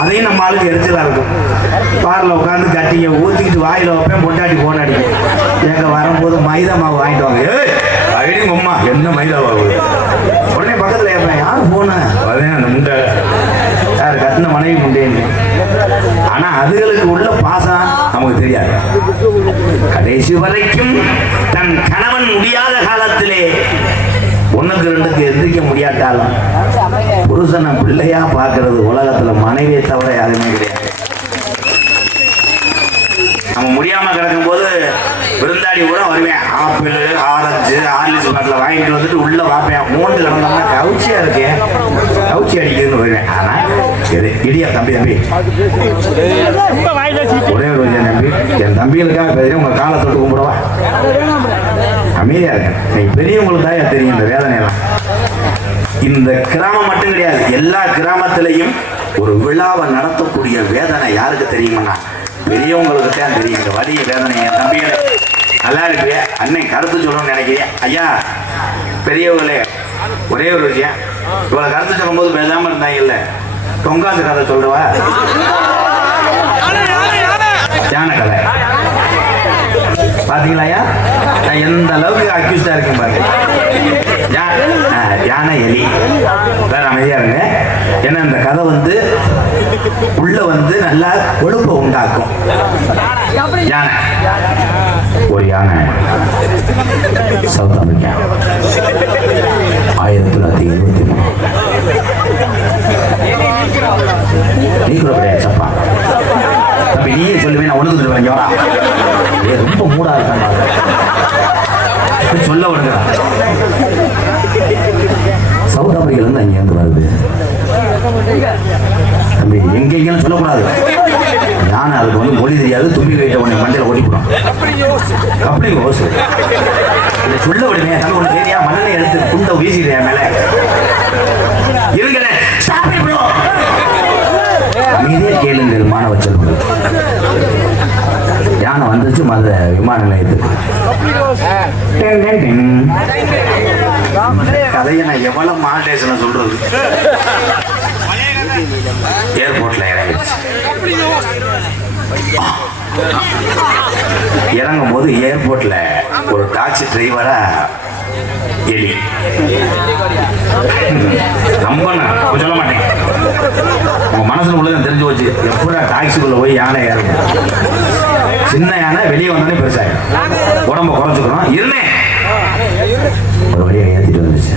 அதையும் நம்ம ஆளுக்கு எரிச்சலா இருக்கும். பாரில் உட்காந்து கட்டிங்க ஊற்றிக்கிட்டு வாயில் வைப்பேன், பொண்டாட்டி போன் அடிக்கும். எங்க வரும்போது மைதா மாவு வாங்கிட்டு வாங்க. ஐடி அம்மா என்ன மைதா மாவு? உடனே பக்கத்தில் ஏற்பேன், யார் போன அதே அந்த முண்டை யார் கட்டின மனைவி முண்டேன்னு. ஆனா அதுகளுக்கு உள்ள பாசம் நமக்கு தெரியாது. கடைசி வரைக்கும் தன் கணவன் முடியாத காலத்திலே ஒண்ணுக்கு ரெண்டுக்கு எந்திரிக்க முடியாட்டாலும் புருஷனை பிள்ளையா பார்க்கறது உலகத்துல மனைவியை தவிர யாருமே கிடையாது. நம்ம முடியாம கிடக்கும் போது விருந்தாடி கூட வருவேன், ஆப்பிள் ஆரஞ்சு ஆர்லிஸ் பாட்டில் வாங்கிட்டு வந்துட்டு உள்ள பார்ப்பேன், மூண்டு கிடந்தோம்னா கவுச்சியா இருக்கேன், கவுச்சி அடிக்குதுன்னு வருவேன். ஆனா இடியா தம்பி தம்பி ஒரே ஒரு தம்பி, என் தம்பிகளுக்காக பேசுறேன், உங்க காலை தொட்டு கும்பிடவா? அமைதியா இருக்கேன். நீங்க பெரியவங்களுக்கு தான் தெரியும் இந்த வேதனையெல்லாம். இந்த கிராமம் மட்டும் கிடையாது, எல்லா கிராமத்திலையும் ஒரு விழாவை நடத்தக்கூடிய வேதனை யாருக்கு தெரியுமா? பெரியவங்களுக்கு தான் தெரியும் இந்த வலிய வேதனை. என் தம்பிகளை நல்லா இருக்கு அன்னை கருத்து சொல்லணும்னு நினைக்கிறேன். ஐயா பெரியவங்களே, ஒரே ஒரு விஷயம், இவ்வளவு கருத்து சொல்லும் போது பேசாம இருந்தாங்கல்ல, தொங்காசு கதை சொல்றவா? யானை கதை பாத்தீங்களா? நான் எந்த அளவுக்கு அக்யூஸ்டா இருக்கேன் பாருங்க. யானை எலி வேற அமைதியா இருங்க. ஏன்னா இந்த கதை வந்து உள்ள வந்து நல்லா கொழுப்பை உண்டாக்கும். யானை, ஒரு யானை சவுத் அமெரிக்கா 1923 நீ கூட கிடையாது சப்பா தம்பி, நீயே சொல்லுவேன், நான் ஒண்ணு சொல்லுவேன். ரொம்ப மூடா இருக்காங்க சொல்ல விடுங்க. சவுத் ஆப்பிரிக்கால இருந்து அங்கே இருந்து வருது தம்பி, எங்கெங்கன்னு சொல்லக்கூடாது. யானை அதுக்கு வந்து மொழி தெரியாது, தும்பி வைத்த உடனே மண்டையில் ஓடிப்படும். அப்படி யோசு இதை சொல்ல விடுங்க. தம்பி ஒன்று தெரியா, மண்ணெண்ணை எடுத்து துண்டை வீசிடுறேன் மேலே இருங்களே. அமைதியே கேளுங்கள் மாணவ செல்வங்கள். யானை வந்துச்சு மத விமான நிலையத்துக்கு. கதையை நான் எவ்வளவு மால்டேஷன் சொல்றது. ஏர்போர்ட்ல இறங்கிடுச்சு. இறங்கும் போது ஏர்போர்ட்ல ஒரு டாக்ஸி டிரைவரா எலி. ரொம்ப சொல்ல மாட்டேன், உங்க மனசுல உள்ளது தெரிஞ்சு போச்சு. எப்படா டாக்ஸிக்குள்ள போய் யானை ஏறணும்? சின்ன யானை வெளியே வந்தோடனே பெருசாயிடும், உடம்ப குறைச்சுக்கணும். இருந்தேன் ஒரு வழியா ஏற்றிட்டு வந்துச்சு.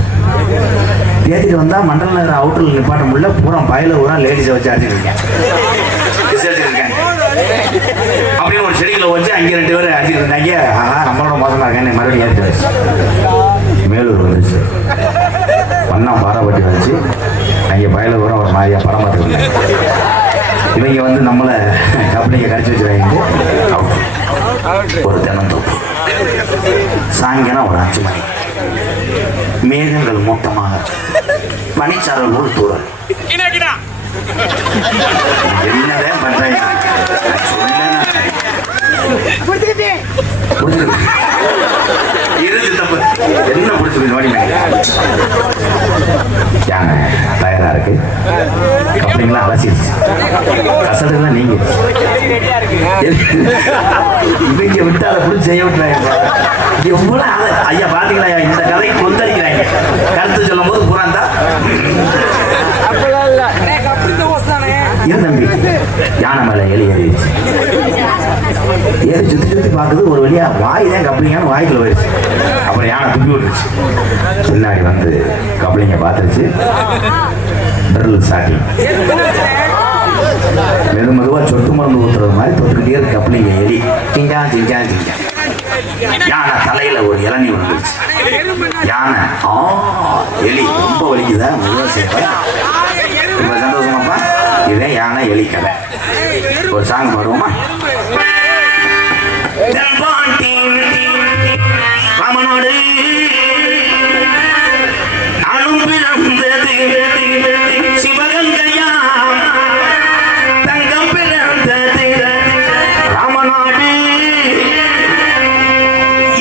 ஏற்றிட்டு வந்தா மண்டல நேரம் அவுட்டரில் நிப்பாட்ட முடியல. பூரா பயல பூரா லேடிஸை வச்சு அடிச்சுட்டு இருக்கேன், விசாரிச்சிருக்கேன் அப்படின்னு ஒரு செடிகளை வச்சு அங்கே 2 பேர் அடிச்சுட்டு இருந்தாங்க. நம்மளோட மோசமா இருக்கேன். மறுபடியும் ஏற்றிட்டு வந்துச்சு. மேலூர் வந்துச்சு, மண்ணா பாராபட்டி வந்துச்சு. அங்கே பயல பூரா ஒரு மாதிரியா பரமாட்டு இவங்க வந்து நம்மளை கம்பெனியை கடிச்சு வச்சுருவாங்க. ஒரு தினந்தோப்பு சாயங்காலம் ஒரு 5 மணி, மேகங்கள் மூட்டமாக, பனிச்சாரல் ஒரு தூரல். என்னதான் பண்றாங்க? என்ன பிடிச்சிருக்கு? யானை தயாரா இருக்கு. கப்பலிங்களா அலசிடுச்சு, கசடுலாம் நீங்க இவங்க விட்டு அதை பிடிச்சி செய்ய விட்டுறாங்க. எவ்வளவு ஐயா பாத்தீங்களா? இந்த கதை கொந்தளிக்கிறாங்க. கருத்து சொல்லும் போது புறாந்தா தம்பி யானை மேல எலி ஏறிடுச்சு. ஏறி சுத்தி சுத்தி பார்க்குது. ஒரு வழியா வாய் தான் கப்பலிங்கான வாய்க்குள்ள போயிடுச்சு. அப்புறம் யானை துப்பி விட்டுருச்சு. பின்னாடி வந்து கப்பலிங்க பார்த்துருச்சு. ட்ரில் சாட்டி மெதுவா சொட்டு மருந்து ஊத்துறது மாதிரி தொட்டுக்கிட்டே இருக்கு கப்பலிங்க. எலி சிங்கா சிங்கா சிங்கா. யானை தலையில ஒரு இளநீ வந்துருச்சு. யானை எலி ரொம்ப வலிக்குதா? மெதுவா சேர்ப்பேன். ரொம்ப சந்தோஷமாப்பா. இதே யானை எலி கதை. ஒரு சாங் பாடுவோமா? ராமநாடு நானும் பிறந்தது சிவகங்கையா, தங்கம் பிறந்தது ராமநாடு.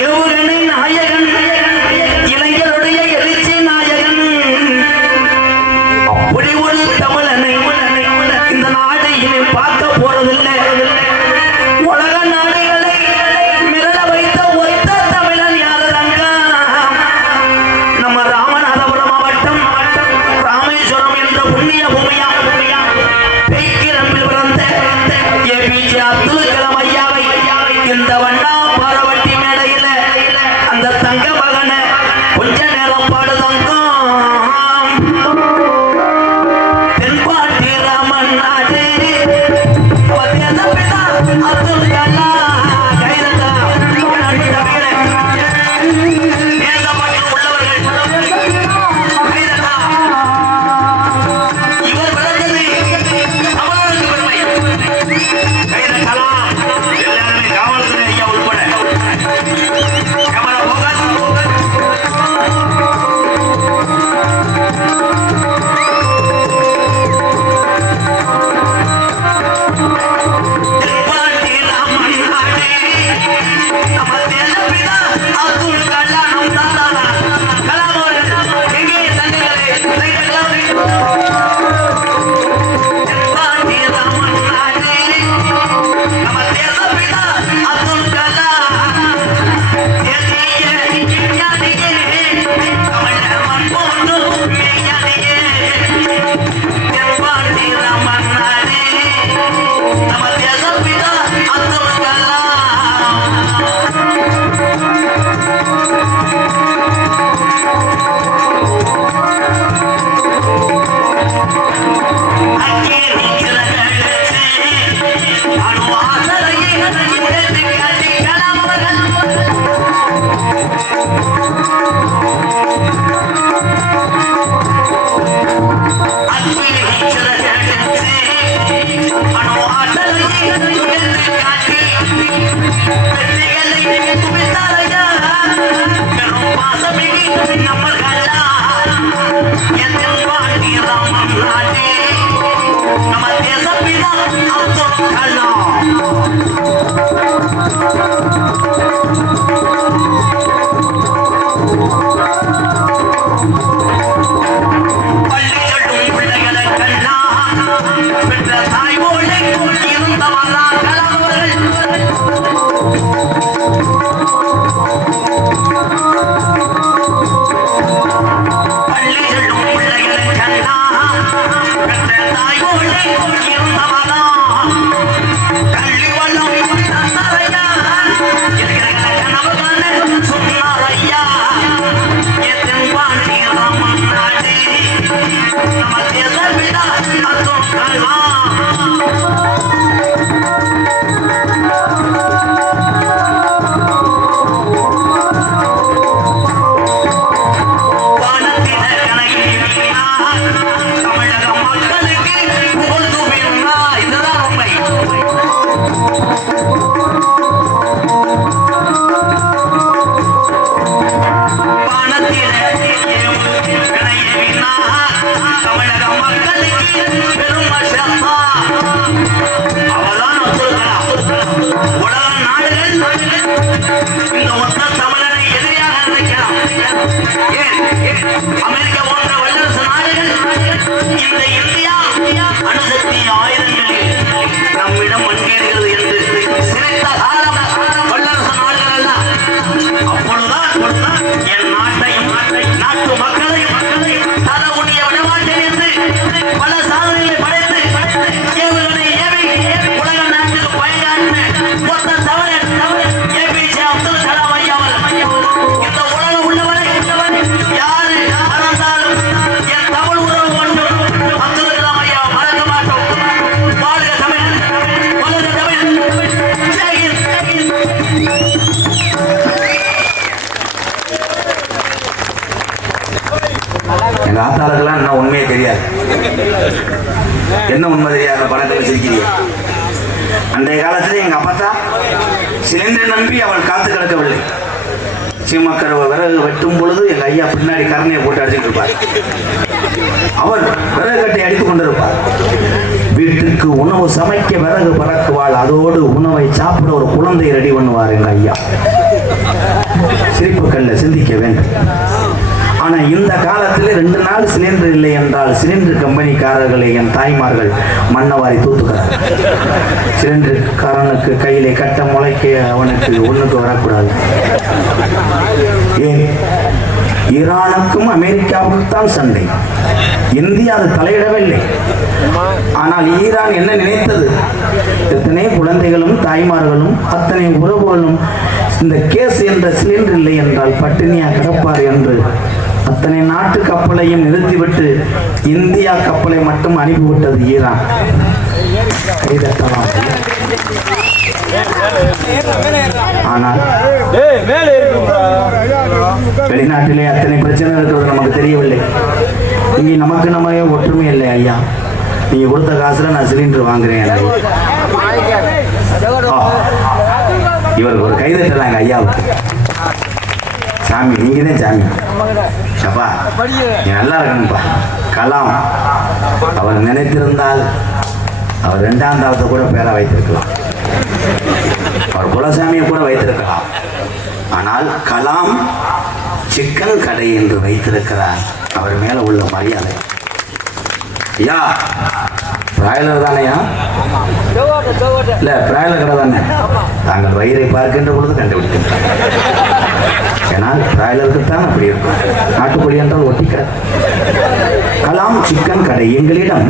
யௌவனை நாயகன், இளைஞருடைய எழுச்சி நாயகன். அப்படி ஒரு தமிழனை இந்த நாடு அமெரிக்கா போன்ற வல்லரசு நாடுகள் இந்த இந்தியா அணுசக்தி ஆயுதங்களில் நம்மிடம் முன்னேறுகிறது என்று சிரித்த காலம் வல்லரசு நாடுகள் அல்ல. அப்பொழுதுதான் என் நாட்டையும் நாட்டு மக்களையும் தர உடைய விடமாட்டேன் என்று பல சாதனைகளை படைத்து ஏவுகளை ஏவி உலக நாட்டுக்கு பயனாற்றின மொத்த தவறு ஏபிஜே அப்துல் கலாம் ஐயா இந்த உலகம் உள்ளவரை யாரு மறந்தாலும் என் தமிழ் உறவு கொண்டு அப்துல் கலாம் ஐயா மறக்க மாட்டோம். வாழ்க தமிழ், வாழ்க தமிழ், ஜெய் ஹிந்த். எங்க ஆத்தாளுக்கெல்லாம் என்ன உண்மையே தெரியாது. என்ன உண்மை தெரியாது? பணத்தை வச்சிருக்கிறீங்க. அன்றைய காலத்தில் எங்க அப்பத்தா சிலிண்டரை நம்பி அவள் காத்து கிடக்கவில்லை. சீமக்கரை விறகு வெட்டும் பொழுது எங்க ஐயா பின்னாடி கரணையை போட்டு அடிச்சுட்டு இருப்பார். அவர் விறகு கட்டை அடித்துக் கொண்டிருப்பார். வீட்டுக்கு உணவு சமைக்க விறகு பறக்குவாள், அதோடு உணவை சாப்பிட ஒரு குழந்தை ரெடி பண்ணுவார் எங்க ஐயா. சிரிப்புக்கல்ல சிந்திக்க வேண்டும். ஆனா இந்த காலத்தில் 2 நாள் சிலிண்டர் இல்லை என்றால் சிலிண்டர் கம்பெனிக்காரர்களை என் தாய்மார்கள் மண்ணவாரி தூத்துக்கிறார். சிலிண்டருக்காரனுக்கு கையிலே கட்ட முளைக்க அவனுக்கு ஒண்ணுக்கு வரக்கூடாது. ஏன்? ஈரானுக்கும் அமெரிக்காவுக்கும் தான் சண்டை. இந்தியா அது தலையிடவில்லை. ஆனால் ஈரான் என்ன நினைத்தது? எத்தனை குழந்தைகளும் தாய்மார்களும் அத்தனை உறவுகளும் இந்த கேஸ் என்ற சிலிண்டர் இல்லை என்றால் பட்டினியா கிடப்பார் என்று அத்தனை நாட்டு கப்பலையும் நிறுத்திவிட்டு இந்தியா கப்பலை மட்டும் அனுப்பிவிட்டது ஈரான். ஆனால் வெளிநாட்டிலே அத்தனை பிரச்சனை இருக்கிறது நமக்கு தெரியவில்லை. இங்கே நமக்கு நம்ம ஒற்றுமை இல்லை. ஐயா, நீங்க கொடுத்த காசுல நான் சிலிண்டர் வாங்குறேன். இவருக்கு ஒரு கைதட்டலாங்க ஐயாவுக்கு. சாமி, நீங்க தான் சாமி. அப்பா நீ நல்லா இருக்கணும்ப்பா. கலாம் அவர் நினைத்திருந்தால் அவர் 2ஆம் தளத்தை கூட பேரா வைத்திருக்கலாம், அவர் குலசாமியை கூட வைத்திருக்கலாம். ஆனால் கலாம் சிக்கன் கடை என்று வைத்திருக்கிறார். அவர் மேல உள்ள மரியாதை. ஐயா பிராய்லர் தானையா? இல்ல பிராய்லர் கடை தானே. தாங்கள் வயிறை பார்க்கின்ற பொழுது கண்டுபிடிக்கின்றார். ஏன்னால் பிராய்லருக்கு தான் அப்படி இருக்கும். நாட்டுக்கோழி என்றால் ஒட்டிக்கிறார். கலாம் சிக்கன் கடை. எங்களிடம்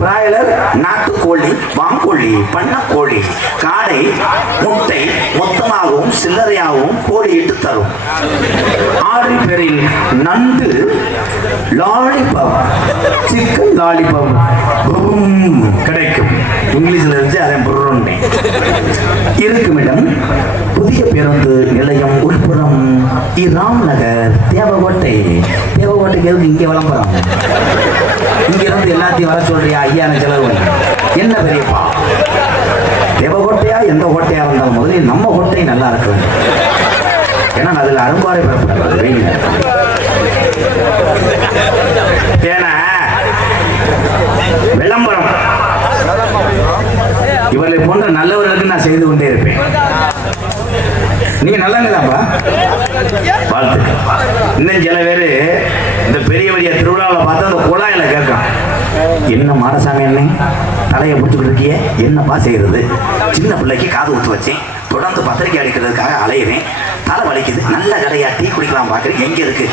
பிராய்லர், நாட்டுக்கோழி, வான்கோழி, பண்ணக்கோழி, காடை, முட்டை மொத்தமாகவும் சில்லறையாகவும் கோழியிட்டு தரும். ஆறு பேரில் நண்டு லாலிபாப், சிக்கன் லாலிபாப் கிடைக்கும். இங்கிலீஷ்ல இருந்து அதை பொருள் இருக்கும் இடம் புதிய பேருந்து நிலையம் உள்புறம் ராம் நகர், தேவகோட்டை. தேவகோட்டைக்கு எதுக்கு இங்கே விளம்பரம்? இங்க இருந்து எல்லாத்தையும் வர சொல்றியா? ஐயா செலவு என்ன பெரியப்பா? தேவகோட்டையா எந்த கோட்டையா இருந்தாலும் முதலில் நம்ம கோட்டை நல்லா இருக்க வேண்டும். ஏன்னா அதுல அரும்பாறை பெறப்பட்டது வெயில். ஏன்னா விளம்பரம் உங்களை போன்ற நல்லவர்களுக்கு நான் செய்து கொண்டே இருப்பேன். நீங்க நல்லங்கதாப்பா, வாழ்த்துக்கள். இன்னும் சில பேரு இந்த பெரிய பெரிய திருவிழாவில் பார்த்தா அந்த குழாயில கேட்கும், என்ன மாடசாமி அண்ணன் தலையை பிடிச்சிக்கிட்டு இருக்கிய, என்னப்பா செய்யறது? சின்ன பிள்ளைக்கு காது ஊத்து வச்சேன், தொடர்ந்து பத்திரிக்கை அடிக்கிறதுக்காக அலையிறேன், தலை வலிக்குது, நல்ல கடையா டீ குடிக்கலாம் பார்க்குறேன், எங்க இருக்கு?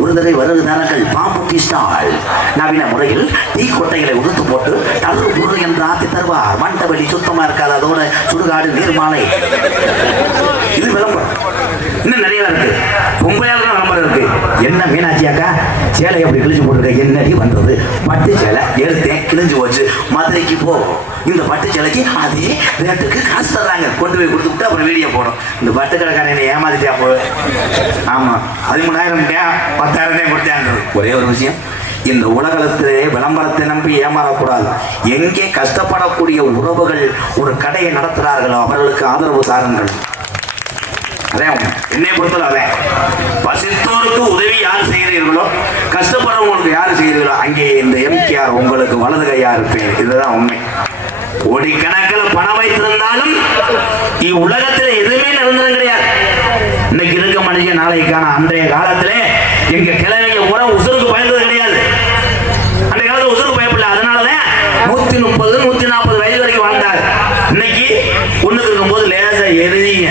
ஒரு தடவை வருதுதானங்கள் பாம்பு டீ ஸ்டால், நவீன முறையில் டீ கொட்டைகளை உடுத்து போட்டு தள்ளு பொருள் என்று ஆத்தி தருவார். மண்டவெளி சுத்தமா இருக்காது, அதோட சுடுகாடு நீர்மாலை. இது விளம்பரம். இன்னும் நிறைய இருக்கு, பொம்பளையாளர் விளம்பரம் இருக்கு. என்ன மீனாட்சி அக்கா சேலை அப்படி கிழிச்சு போட்டுருக்க, என்னடி பண்றது? பட்டு சேலை எடுத்தேன், கிழிஞ்சு போச்சு, மதுரைக்கு போ, இந்த பட்டு சேலைக்கு அதே ரேட்டுக்கு காசு தர்றாங்க, கொண்டு போய் கொடுத்துட்டு அப்புறம் வீடியோ போடும். இந்த பட்டு கடைக்காரன் ஏமாத்திட்டா போ. ஆமா, 13,000 10,000 கொடுத்தாங்க. ஒரே ஒரு விஷயம், இந்த உலகத்திலே விளம்பரத்தை நம்பி ஏமாறக்கூடாது. எங்கே கஷ்டப்படக்கூடிய உறவுகள் ஒரு கடையை நடத்துகிறார்களோ அவர்களுக்கு ஆதரவு தாருங்கள். அதான் என்னை பொறுத்தல. அதான் பசித்தோருக்கு உதவி யார் செய்கிறீர்களோ, கஷ்டப்படுறவங்களுக்கு யார் செய்கிறீர்களோ, அங்கே இந்த எம்கேஆர் உங்களுக்கு வலது கையா இருப்பேன். இதுதான் உண்மை. கோடிக்கணக்கில் பணம் வைத்திருந்தாலும் இவ்வுலகத்தில் எதுவுமே நிரந்தரம் கிடையாது. இன்னைக்கு இருக்க மனுஷன் நாளைக்கான. அன்றைய காலத்திலே எங்க கிழமைங்க உரம் உசுருக்கு பயந்தது கிடையாது. அன்றைய காலத்தில் உசுருக்கு பயப்படல. அதனாலதான் 130 140 வயது வரைக்கும் வாழ்ந்தார். இன்னைக்கு ஒண்ணுக்கு இருக்கும் போது லேசா எரியுங்க,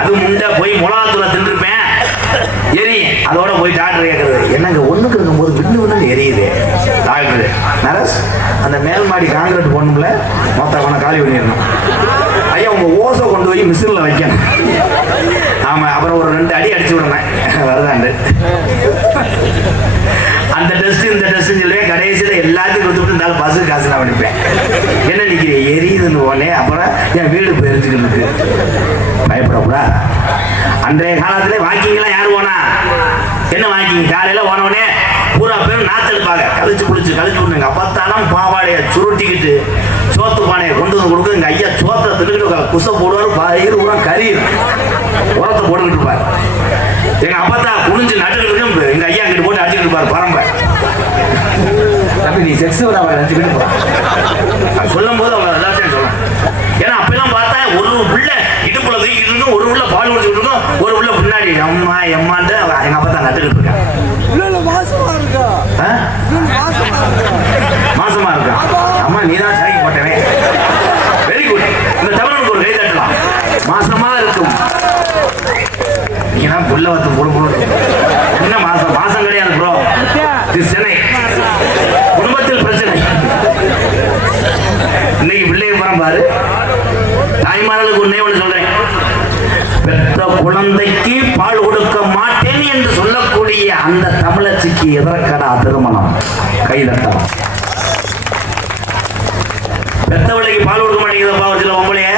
அது முண்டை போய் மிளகாத்தூளை தின்றுப்பேன் எரியும், அதோட போய் டாக்டர் கேட்கறது, என்னங்க ஒண்ணுக்கு இருக்கும் போது விண்ணு விண்ணு எரியுது டாக்டர். நரஸ், அந்த மேல் மாடி காங்கிரீட் போடணும்ல, மொத்தம் காலி பண்ணிடணும். ஐயா உங்க ஓசை கொண்டு போய் மிஷினில் வைக்கணும். ஆமா, அப்புறம் ஒரு 2 அடி அடிச்சு விடுவேன் வருதாண்டு. அந்த டெஸ்ட் இந்த டெஸ்ட் சொல்லுவேன், கடைசியில் எல்லாத்தையும் கொடுத்துட்டு இருந்தாலும் பஸ்ஸுக்கு காசு நான் பண்ணிப்பேன். என்ன நிற்கிறேன் எரியுதுன்னு போனே, அப்புறம் என் வீடு போயிருச்சுக்கிட்டு பயப்படக்கூடாது. அன்றைய காலத்துல வாக்கிங்லாம் யாரு போனா? என்ன வாக்கிங்? காலையில போனவனே பூரா பேரும் நாத்தெடுப்பாங்க, கழிச்சு விடுங்க. அப்பத்தாலும் பாவாடைய சுருட்டிக்கிட்டு சோத்து பானையை கொண்டு வந்து கொடுக்க, எங்க ஐயா சோத்தை தின்னுக்கிட்டு குசை போடுவாரு, பயிர் உரம் கறி உரத்தை போட்டுக்கிட்டு இருப்பாரு. எங்க அப்பத்தா குனிஞ்சு நட்டுக்கிட்டு எங்க ஐயா கிட்ட போட்டு அடிச்சுக்கிட்டு இருப்பாரு பரம்பை. தம்பி நீ செக்ஸ் அடிச்சுக்கிட்டு சொல்லும் போது அவங்க எல்லாத்தையும் சொல்லலாம். ஏன்னா அப்பெல்லாம் பார்த்தா ஒரு பிள்ளை இடுப்புல தூக்கிட்டு இருக்கும், ஒரு உள்ள பால் குடிச்சுட்டு இருக்கும், ஒரு உள்ள பின்னாடி அம்மா எம்மான்ட்டு எங்க அப்பா தான் நட்டுக்கிட்டு இருக்கேன். மாசமா இருக்கா? அம்மா நீ தான் சாக்கி போட்டவே. Very good. இந்த தமிழனுக்கு ஒரு கை தட்டலாம். மாசமா இருக்கும். நீங்க தான் புள்ள வத்து போடு. என்ன மாசம் கிடையாது ப்ரோ, இது சென்னை. குடும்பத்தில் பிரச்சனை. இன்னைக்கு பிள்ளைய பரம் பாரு. தாய்மார்களுக்கு ஒண்ணே ஒன்று சொல்றேன், பெற்ற குழந்தைக்கு பால் கொடுக்க மாட்டேன் என்று சொல்லக்கூடிய அந்த தமிழச்சிக்கு எதற்கடா திருமணம்? கைதட்டலாம். பெத்தவளைக்கு பால் கொடுக்க மாட்டேங்குதப்பா ஒரு சில பொம்பளைய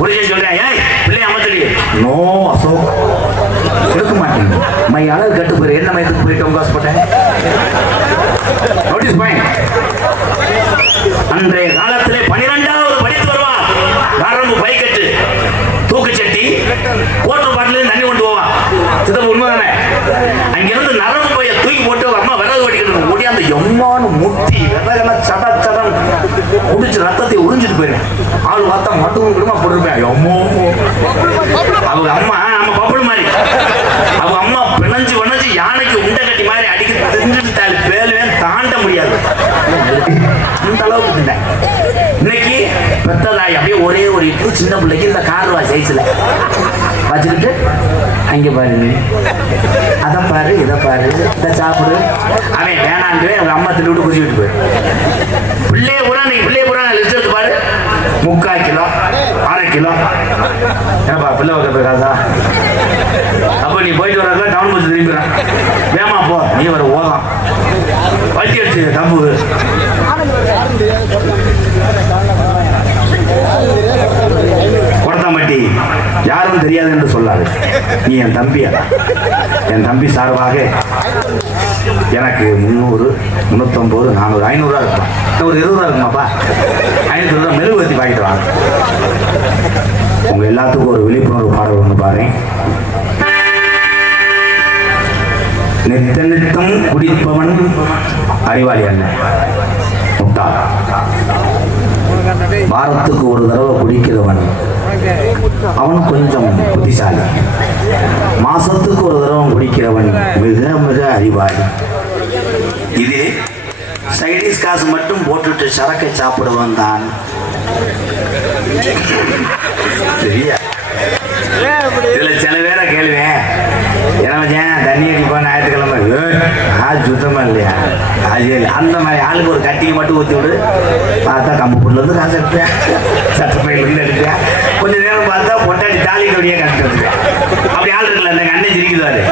புரிஞ்சு சொல்றேன், ஏய் பிள்ளைய அமர்த்தடி. நோ அசோக், கொடுக்க மாட்டேங்குது. மை அழகு கட்டு போயிரு. என்ன மயத்துக்கு போயிட்டு உங்க ஹாஸ்பிட்டல் நோட்டீஸ் பாயிண்ட். அன்றைய காலத்திலே 12வது படித்து வருவான், வரம்பு பைக்கட்டு தூக்குச்சட்டி ஓட்டு பாட்டில தண்ணி கொண்டு போவான். சித்தப்பு உண்மைதானே? அங்கிருந்து நரம்பு பைய தூக்கி போட்டு அம்மா விறகு வெடிக்கணும், முடியாத எம்மானு முட்டி விறகெல்லாம் சட சடம் குடிச்சு ரத்தத்தை உறிஞ்சிட்டு போயிருக்கேன். ஆள் பார்த்தா மட்டும் குடும்பமா போட்டிருப்பேன். எம்மோ அவங்க அம்மா நம்ம பப்புள் மாதிரி, அவங்க அம்மா பிணைஞ்சு வணைஞ்சு யானைக்கு உண்டை கட்டி மாதிரி அடிக்க தெரிஞ்சுட்டாள். பேலுவே தாண்ட முடியாது, அந்த அளவுக்கு இருந்தேன். இன்னைக்கு பெத்ததாய் அப்படியே ஒரே ஒரு இட்லி சின்ன பிள்ளைக்கு இந்த கார்வா சைஸ்ல வச்சுக்கிட்டு, அங்க பாரு, அதை பாரு, இதை பாரு, இதை சாப்பிடு. அவன் வேணான்ட்டு அவங்க அம்மா திட்டு விட்டு குடிச்சுட்டு போயிரு. பிள்ளைய பூரா நீங்க பிள்ளைய பூரா லிஸ்ட் எடுத்து பாரு, 3/4 கிலோ 1/2 கிலோ. ஏப்பா பிள்ளை வைக்க போயிருக்காதா? அப்போ நீ போயிட்டு வர்றதுல டவுன் பஸ் திரும்பிடுறான். வேமா போ, நீ வர ஓதான் வட்டி அடிச்சு தம்பு. கொடத்தாம்பட்டி யாரும் தெரியாது என்று சொல்லாது. நீ என் தம்பியா? என் தம்பி சார்பாக எனக்கு 300 350 400 500 ரூபா இருக்கும். ஒரு 20 ரூபா இருக்குமாப்பா? 500 ரூபா மெழுகுவர்த்தி பாக்கிட்டு வாங்க. உங்க எல்லாத்துக்கும் ஒரு விழிப்புணர்வு பாடல் ஒன்று பாரு. நித்த நித்தம் குடிப்பவன் அறிவாளி அல்ல, முட்டாள். வாரத்துக்கு ஒரு தடவை குடிக்கிறவன் அவன் கொஞ்சம் புத்திசாலி. மாசத்துக்கு ஒரு தடவை குடிக்கிறவன் மிக மிக அறிவாளி. இது சைடிஸ் காசு மட்டும் போட்டுட்டு சரக்கை சாப்பிடுவன் தான். சரியா? இதுல சில பேரை கேள்வேன், தண்ணி அடிப்பான் ஞாயிற்றுக்கிழமை, ஆள் சுத்தமா இல்லையா? அந்த மாதிரி ஆளுக்கு ஒரு கட்டிக்கு மட்டும் ஊற்றி விடு. பார்த்தா கம்புக்குள்ள இருந்து காசு எடுப்பேன், சட்டப்பையிலிருந்து எடுப்பேன். கொஞ்ச நேரம் பார்த்தா பொட்டாடி தாலி கடியே கட்டு எடுப்பேன். அப்படி ஆள் இருக்குல்ல, அந்த அண்ணன் சிரிக்குதாரு.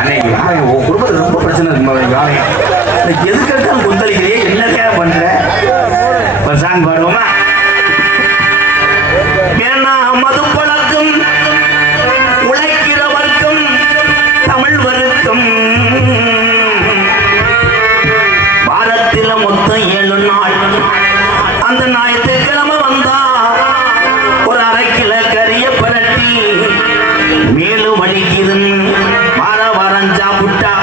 அன்னைக்கு வாங்க, உன் குடும்பத்துக்கு ரொம்ப பிரச்சனை இருக்கு. வாங்க, எதுக்கு எடுத்தாலும் கொந்தளிக்கிறியே, என்னக்கா பண்ற? இப்போ சாங் பாடுவோமா? ஏன்னா மது பழக்கம் உழைக்கிற வர்க்கம் தமிழ் வர்க்கம். வாரத்தில் மொத்தம் 7 நாள். அந்த ஞாயிற்றுக்கிழமை வந்தா ஒரு 1/2 கிலோ கறிய பரட்டி மேலும் வலிக்குதுன்னு வாரம் சாப்பிட்டா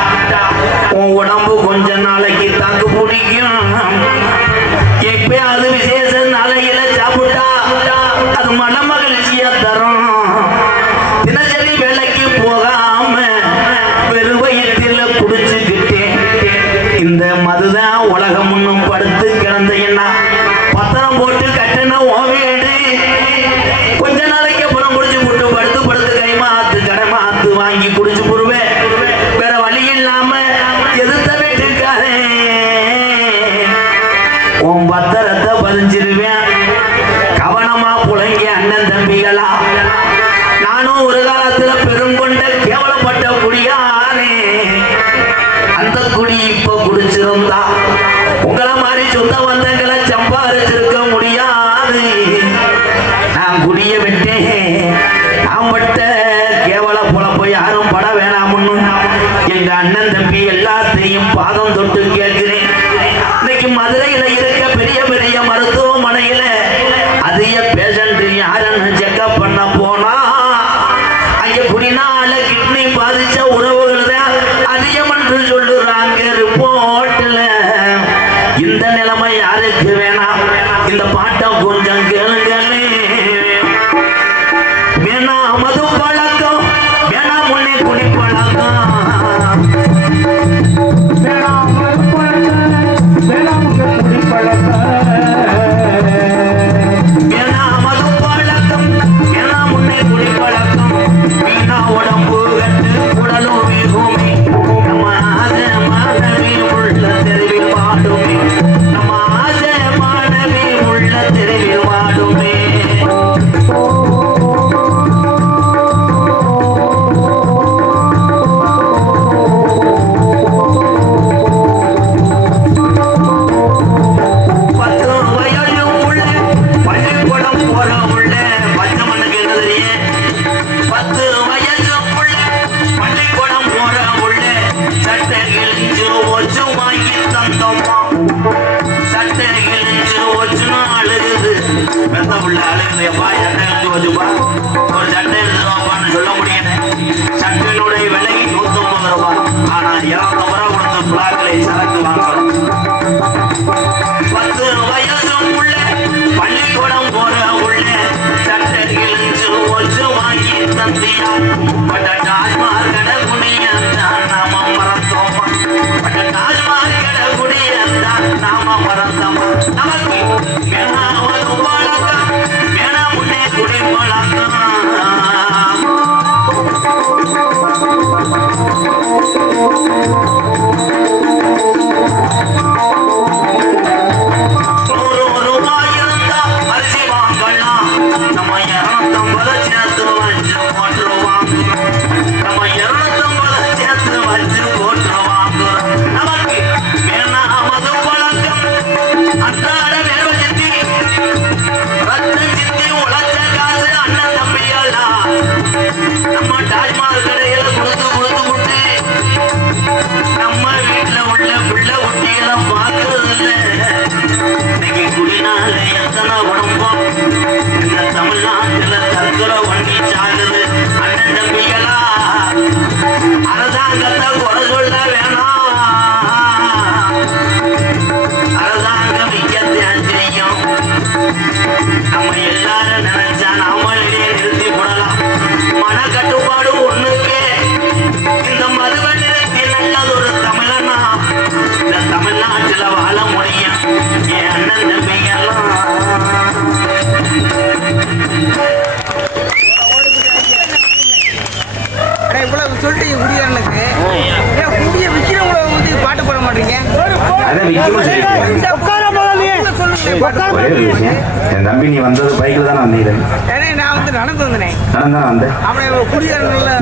உன் உடம்பு கொஞ்ச நாளைக்கு தாக்கு பிடிக்கும். எப்பயாவது விசேஷ நாளையில சாப்பிட்டா அது மனமகிழ்ச்சியா தரும். தினசரி வேலைக்கு போகாம வெறும் வயிற்றில குடிச்சுக்கிட்டேன். இந்த மதுதான் உலகம் முன்னும் படுத்து கிடந்த என்ன பத்திரம் போட்டு கட்டின ஓ வீடு. கொஞ்ச நாளைக்கு அப்புறம் குடிச்சு போட்டு படுத்து படுத்து கை மாத்து கடை மாத்து வாங்கி குடிச்சு போடுவேன். வேற வழி இல்லாம எதிர்த்த வீட்டுக்காரே உன் பத்திரத்தை பதிஞ்சிருவேன். கவனமா புழங்க அண்ணன் தம்பிகளா. நானும் ஒரு காலத்துல பெருங்கொண்ட கேவலப்பட்ட குடியானே. அந்த குடி இப்ப குடிச்சிருந்தா உங்களை மாதிரி சொந்த பந்தங்களை சம்பாதிச்சிருக்க முடியாது. நான் குடிய விட்டேன். நான் பட்ட கேவல பொழப்ப யாரும் பட வேணாம்னு எங்க அண்ணன் தம்பி எல்லாத்தையும் பாதம் தொட்டு கேட்கிறேன். இன்னைக்கு மதுரையில இருக்க பெரிய பெரிய மருத்துவமனையில அதிக பேஷண்ட் யாருன்னு செக்அப் பண்ண போனா அங்க குடினால கிட்னி பாதிச்ச உறவுகள் தான் அதிகம் என்று சொல்லுறாங்க ரிப்போர்ட்ல. இந்த நிலைமை யாருக்கு வேணாம்? இந்த பாட்டை கொஞ்சம் கேளுங்களே. வேணா மது பழக்கம், வேணா முன்னே குடி பழக்கம், வேணா மது பழக்கம், வேணா முன்னே குடி பழக்கம், வேணா மது பழக்கம், வேணா முன்னே குடி பழக்கம். வீணா உடம்பு கட்டு உடலும் வீகுமே. நம்ம ஆசை மாணவி உள்ள தெருவில் வாடுமே. நம்ம ஆசை மாணவி உள்ள தெருவில் வாடுமே. ஒரு சட்டை எடுத்துருவாப்பான்னு சொல்ல முடியல. சட்டையினுடைய விலை 150 ரூபாய். ஆனால் 200 ரூபாய் கொடுத்து பிளாக்களை சரக்கு வாங்கலாம். 10 வயசும் உள்ள பள்ளிக்கூடம் போற உள்ள சட்டை கிழிஞ்சு வச்சு வாங்கி தந்தியா. பட்ட டாஸ்மார் கடை குடியந்தான் நாம மறந்தோமா. பட்ட டாஸ்மார் கடை குடியந்தான் நாம மறந்தோமா. நமக்கு வேணாவது பழக்கம், வேணா முன்னே குடி பழக்கம். அரசாங்கம் இங்கத்தான் செய்யும். ஒரே ஒரு விஷயம், என் தம்பி நீ வந்தது பைக்கில் தானே வந்தீங்க? நான் வந்து நடந்து வந்தேன். நடந்தா வந்தேன்.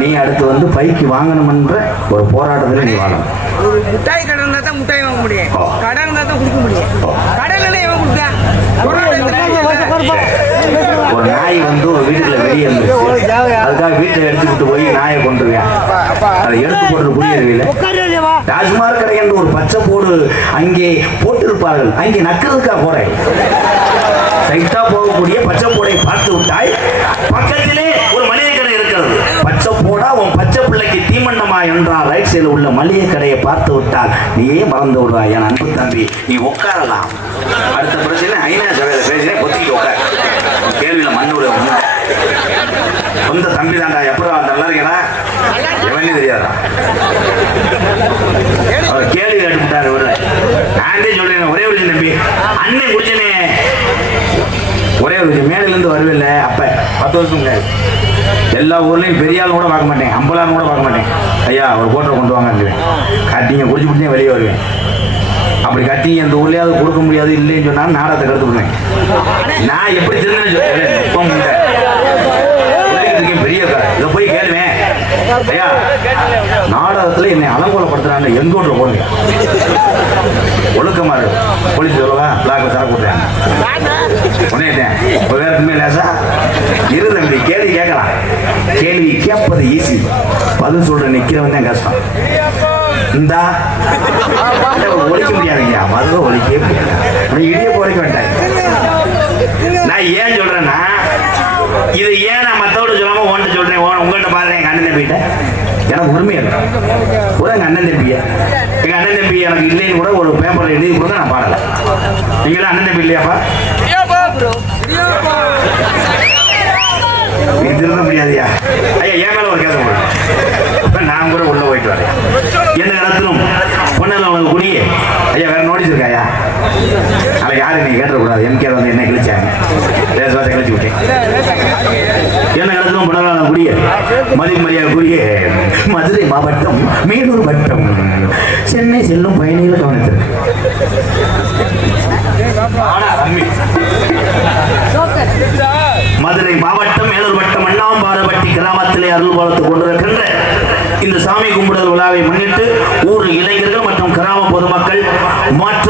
நீ அடுத்து வந்து பைக்கு வாங்கணும்ன்ற ஒரு போராட்டத்தில் நீ வாங்கணும். ஒரு மிட்டாய் கடை இருந்தா தான் மிட்டாய் வாங்க முடியும், கடை இருந்தா தான் குடிக்க முடியும். கடையில இவன் குடிச்சா ஒரு நாய் வந்து ஒரு வீட்டுல வெளியே இருந்துச்சு, அதுக்காக வீட்டுல எடுத்துக்கிட்டு போய் நாயை கொண்டுருவேன். அதை எடுத்து போட்டு குடியேறவில்லை. ராஜ்குமார் கடை என்று ஒரு பச்சை போடு அங்கே போட்டிருப்பார்கள். அங்கே நக்கிறதுக்கா போறேன். சைட்டா போகக்கூடிய பச்சை போடை பார்த்து விட்டாய். பக்கத்திலே ஒரு மளிகை கடை இருக்கிறது. பச்சை போடா உன் பச்சை பிள்ளைக்கு தீமண்டமா என்றால் ரைட் சைடில் உள்ள மளிகை கடையை பார்த்து விட்டால் நீயே மறந்து விடுவாய். என் அன்பு தம்பி, நீ உட்காரலாம். அடுத்த பிரச்சனை ஐநா சபையில பேசினே பொத்திக்கிட்டு உட்கார். கேள்வியில மண்ணோட சொந்த தம்பி தாண்டா. எப்பறம் நல்லா இருக்கா? எவனே தெரியாதா? அவர் கேள்வி கேட்டுட்டாரு. இவரு நானே சொல்றேன், ஒரே ஒரு தம்பி அண்ணன் குடிச்சனே, ஒரே ஒரு மேலிருந்து வருவில்லை. அப்ப 10 வருஷம் கிடையாது. எல்லா ஊர்லயும் பெரிய ஆள் கூட பார்க்க மாட்டேன், அம்பலான்னு கூட பார்க்க மாட்டேன். ஐயா ஒரு கோட்டை கொண்டு வாங்க கட்டிங்க குடிச்சு முடிஞ்சே வெளியே வருவேன். அப்படி கட்டி அந்த ஊர்லயாவது கொடுக்க முடியாது இல்லைன்னு சொன்னாலும் நாடகத்தை கருத்து விடுவேன். நான் எப்படி திருந்தேன் பெரிய இதை போய் கேளுவேன். ஐயா நாடகத்துல என்னை அலங்கோலப்படுத்துறாங்க, எங்க ஒன்று போடுங்க ஒழுக்கமா இருக்கு. போலீஸ் சொல்லவா பிளாக்ல தர போட்டேன் உடனேட்டேன். இப்போ வேற எதுவுமே லேசா இரு தம்பி, கேள்வி கேட்கலாம். கேள்வி கேட்பது ஈஸி, பதில் சொல்ற நிக்கிறவன் தான் கஷ்டம். இந்தா ஒழிக்க முடியாதுங்கய்யா, மதுவை ஒழிக்கவே முடியாது. இடிய போரைக்க வேண்டாம். நான் ஏன் சொல்றேன்னா, இது ஏன் நான் மற்றவோட சொல்லாம ஓன்ட்டு சொல்றேன். உங்கள்கிட்ட பாருங்க, எங்க அண்ணன் தம்பிட்ட எனக்கு உரிமை இல்லை. கூட எங்க அண்ணன் தம்பிய எங்க அண்ணன் தம்பி எனக்கு இல்லைன்னு கூட ஒரு பேப்பர்ல எழுதி கொடுங்க, நான் பாடல. நீங்களா அண்ணன் தம்பி இல்லையாப்பா? நீ திருந்த முடியாதியா? ஐயா என் மேல ஒரு கேச போடுறேன், நான் கூட உள்ள போயிட்டு வரேன். எந்த இடத்திலும் பொண்ணு உனக்கு குடியே. ஐயா வேற நோட்டீஸ் இருக்காயா? அதை யாரும் நீ கேட்டக்கூடாது. எம்கே வந்து என்ன கிழிச்சாங்க, தேசவாசை கிழிச்சு விட்டேன். என்ன இடத்திலும் பொண்ணு குடிய மதிமரியாதை கூறிய மதுரை மாவட்டம் மேலூர் வட்டம் சென்னை செல்லும் பயணிகளை கவனித்திருக்கு. மதுரை மாவட்டம் மேலூர் வட்டம் அண்ணாம்பாறைப்பட்டி கிராமத்திலே அருள் பார்த்து கொண்டிருக்கின்ற இந்த சாமி கும்பிடுதல் விழாவை முன்னிட்டு ஊர் இளைஞர்கள் மற்றும் கிராம பொதுமக்கள் மாற்று